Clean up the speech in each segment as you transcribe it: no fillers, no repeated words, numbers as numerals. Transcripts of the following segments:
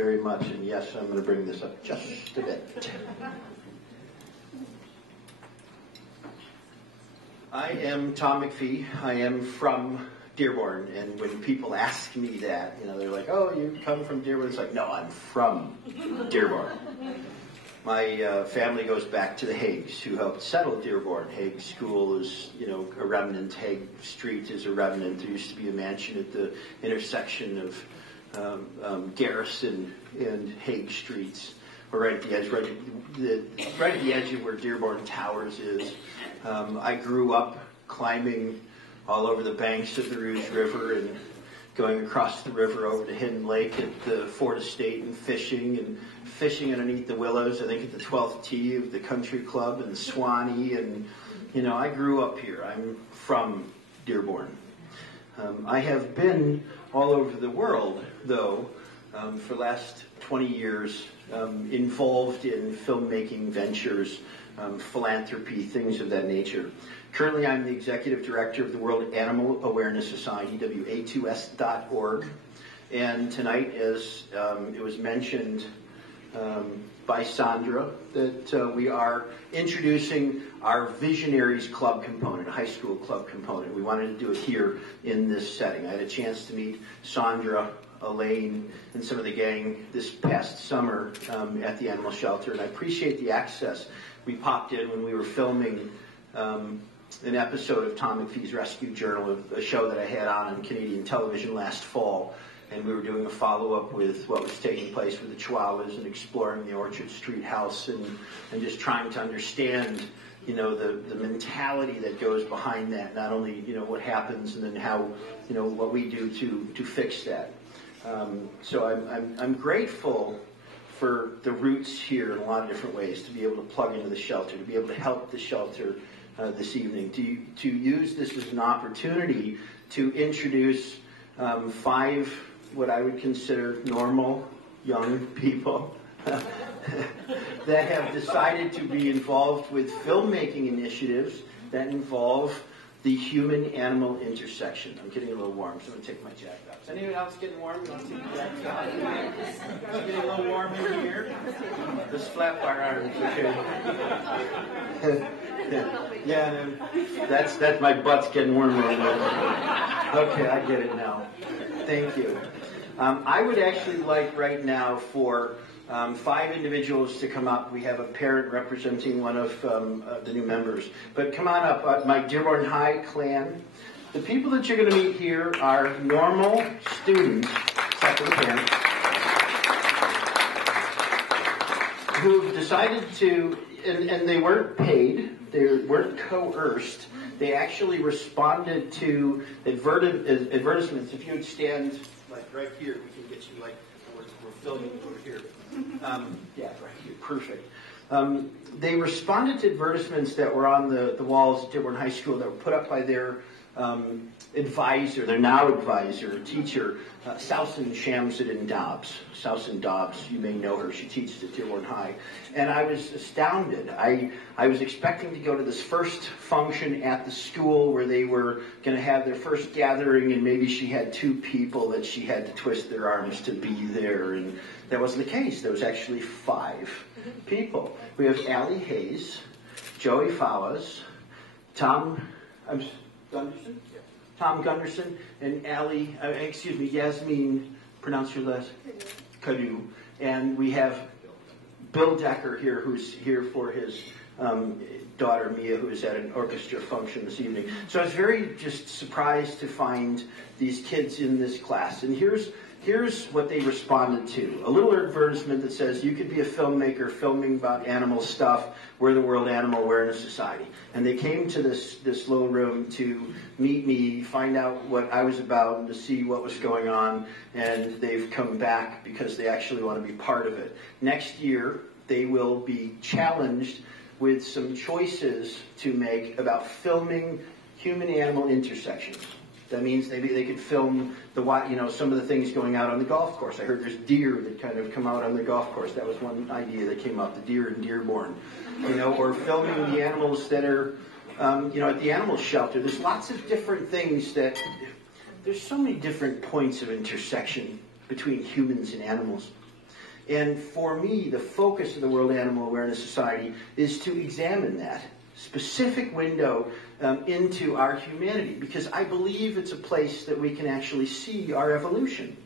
very much. And yes, I'm going to bring this up just a bit. I am Tom McPhee. I am from Dearborn, and when people ask me that, they're like, "Oh, you come from Dearborn?" It's like, no, I'm from Dearborn. My family goes back to the Haigs, who helped settle Dearborn. Haig School is, a remnant. Haig Street is a remnant. There used to be a mansion at the intersection of Garrison and Haig Streets, or right at the edge, right at the edge of where Dearborn Towers is. I grew up climbing all over the banks of the Rouge River and going across the river over to Hidden Lake at the Fort Estate and fishing underneath the willows, I think at the 12th tee of the country club and the Swanee. And, I grew up here. I'm from Dearborn. I have been all over the world, though, for the last 20 years, involved in filmmaking ventures, philanthropy, things of that nature. Currently, I'm the executive director of the World Animal Awareness Society, WA2S.org. And tonight, as it was mentioned by Sandra, that we are introducing our Visionaries club component, a high school club component. We wanted to do it here in this setting. I had a chance to meet Sandra, Elaine, and some of the gang this past summer at the animal shelter, and I appreciate the access. We popped in when we were filming an episode of Tom McPhee's Rescue Journal, a show that I had on Canadian television last fall, and we were doing a follow-up with what was taking place with the Chihuahuas and exploring the Orchard Street house and just trying to understand, the mentality that goes behind that, not only, what happens and then how, what we do to fix that. So I'm grateful for the roots here in a lot of different ways, to be able to plug into the shelter, to be able to help the shelter this evening, to use this as an opportunity to introduce 5 what I would consider normal young people that have decided to be involved with filmmaking initiatives that involve the human-animal intersection. I'm getting a little warm, so I'm going to take my jacket off. Is anyone else getting warm? You want to take your jacket off? It's getting a little warm in here. Just flap our arms, okay? Yeah, that's my butt's getting warmer. Okay, I get it now. Thank you. I would actually like right now for 5 individuals to come up. We have a parent representing one of the new members. But come on up, my Dearborn High clan. The people that you're going to meet here are normal students, except for the parents, who've decided to, and they weren't paid, they weren't coerced. They actually responded to advertisements. If you would stand like right here, we can get you like, we're filming over here. Yeah, right here, perfect. They responded to advertisements that were on the walls at Dearborn High School that were put up by their advisor, their now advisor, teacher, Sousan Shamsuddin Dobbs. Sousan Dobbs, you may know her. She teaches at Dearborn High. And I was astounded. I was expecting to go to this first function at the school where they were going to have their first gathering, and maybe she had 2 people that she had to twist their arms to be there. And that wasn't the case. There was actually 5 people. We have Allie Hayes, Joey Fowles, Tom Gunderson, and Yasmin, pronounce your last, Cadu. And we have Bill Decker here, who's here for his daughter, Mia, who is at an orchestra function this evening. So I was very just surprised to find these kids in this class. And here's what they responded to. A little advertisement that says, you could be a filmmaker filming about animal stuff. We're the World Animal Awareness Society. And they came to this little room to meet me, find out what I was about, and to see what was going on. And they've come back because they actually want to be part of it. Next year, they will be challenged with some choices to make about filming human-animal intersections. That means maybe they could film some of the things going out on the golf course. I heard there's deer that kind of come out on the golf course. That was one idea that came up, the deer in Dearborn. Or filming the animals that are, at the animal shelter. There's lots of different things there's so many different points of intersection between humans and animals. And for me, the focus of the World Animal Awareness Society is to examine that specific window into our humanity, because I believe it's a place that we can actually see our evolution.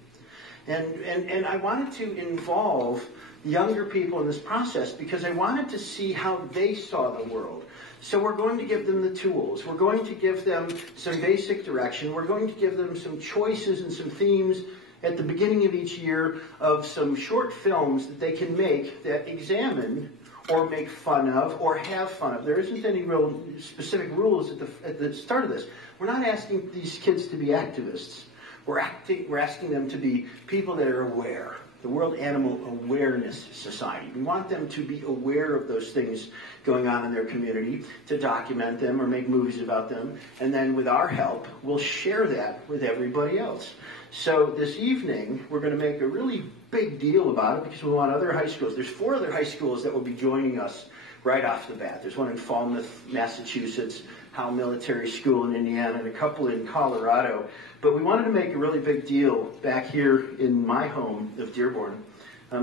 And I wanted to involve younger people in this process because I wanted to see how they saw the world. So we're going to give them the tools. We're going to give them some basic direction. We're going to give them some choices and some themes at the beginning of each year of some short films that they can make that examine or make fun of or have fun of. There isn't any real specific rules at the start of this. We're not asking these kids to be activists. We're asking them to be people that are aware. The World Animal Awareness Society. We want them to be aware of those things going on in their community, to document them or make movies about them, and then with our help, we'll share that with everybody else. So this evening, we're going to make a really big deal about it because we want other high schools. There's 4 other high schools that will be joining us right off the bat. There's one in Falmouth, Massachusetts, Howe Military School in Indiana, and a couple in Colorado. But we wanted to make a really big deal back here in my home of Dearborn,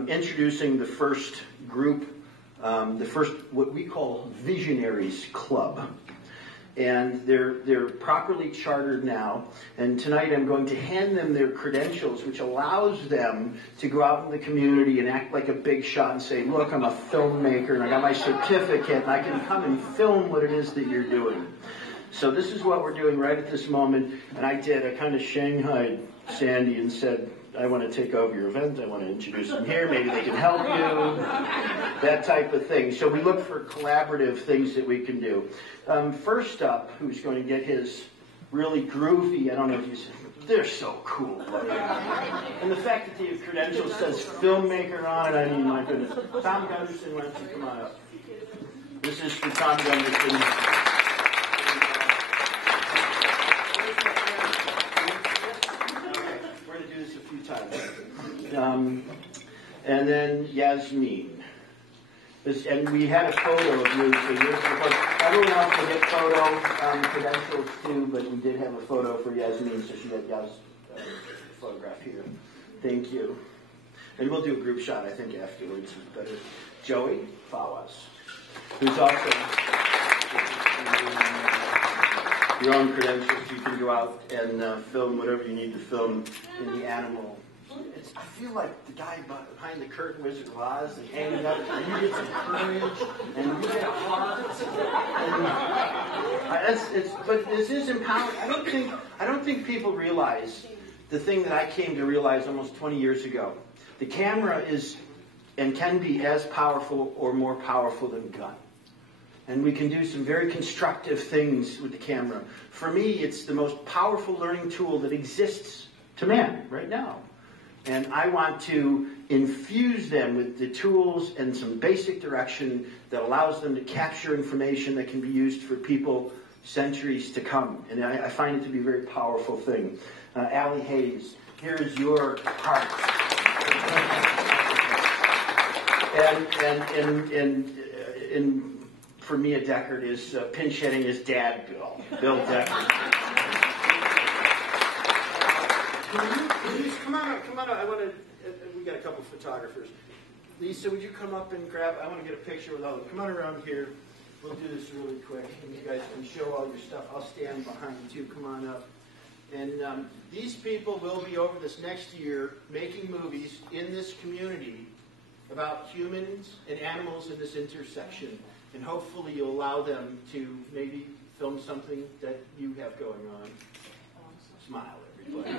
introducing the first group, the first what we call Visionaries Club. And they're properly chartered now. And tonight I'm going to hand them their credentials, which allows them to go out in the community and act like a big shot and say, look, I'm a filmmaker and I got my certificate and I can come and film what it is that you're doing. So this is what we're doing right at this moment. And I kind of shanghaied Sandy and said, I want to take over your event. I want to introduce them here. Maybe they can help you. That type of thing. So we look for collaborative things that we can do. First up, who's going to get his really groovy, I don't know if you said, they're so cool looking. And the fact that the credential says filmmaker on it, I mean, my goodness. Tom Gunderson, why don't you come on up? This is for Tom Gunderson. And then Yasmin. And we had a photo of you, so yours everyone else will get photo credentials too, but we did have a photo for Yasmin, so she got Yas' photograph here. Thank you. And we'll do a group shot, I think, afterwards. But Joey Fawas, who's also your own credentials. You can go out and film whatever you need to film in the animal. I feel like the guy behind the curtain, Wizard of Oz, and hanging up, and you get some courage, and you get a heart. But this is empowering. I don't think people realize the thing that I came to realize almost 20 years ago. The camera is and can be as powerful or more powerful than a gun. And we can do some very constructive things with the camera. For me, it's the most powerful learning tool that exists to man right now. And I want to infuse them with the tools and some basic direction that allows them to capture information that can be used for people centuries to come. And I find it to be a very powerful thing. Allie Hayes, here is your heart. And for Mia Deckard is pinch hitting his dad, Bill Deckard. Come on up. I want to. We got a couple photographers. Lisa, would you come up and grab? I want to get a picture with all of them. Come on around here. We'll do this really quick, and you guys can show all your stuff. I'll stand behind you too. Come on up. And these people will be over this next year making movies in this community about humans and animals in this intersection, and hopefully you'll allow them to maybe film something that you have going on. Smile, everybody.